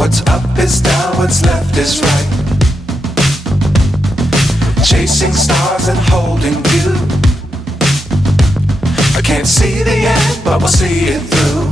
What's up is down, what's left is right. Chasing stars and holding you. I can't see the end, but we'll see it through.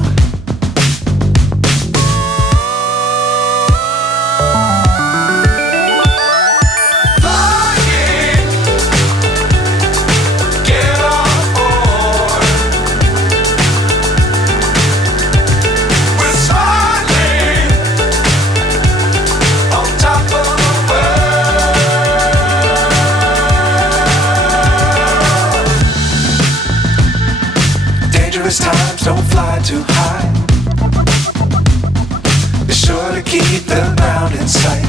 Dangerous times, don't fly too high. Be sure to keep the ground in sight.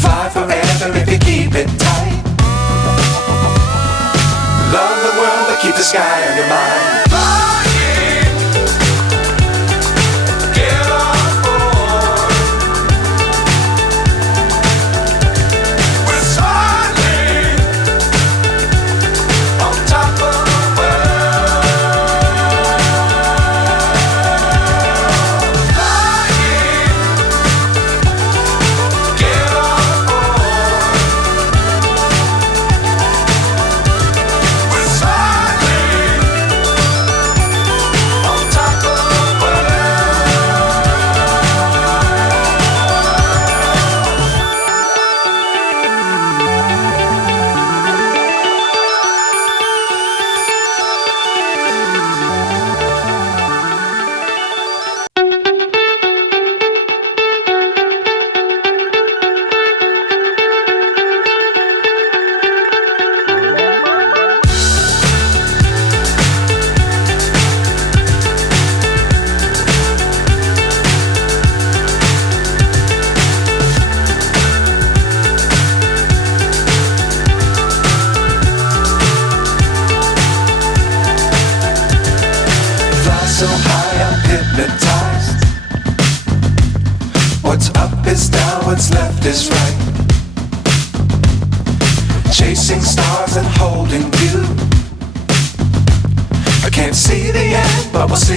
Fly forever if you keep it tight. Love the world, but keep the sky on your mind. So high, I'm hypnotized. What's up is down, what's left is right. Chasing stars and holding you. I can't see the end, but we'll see.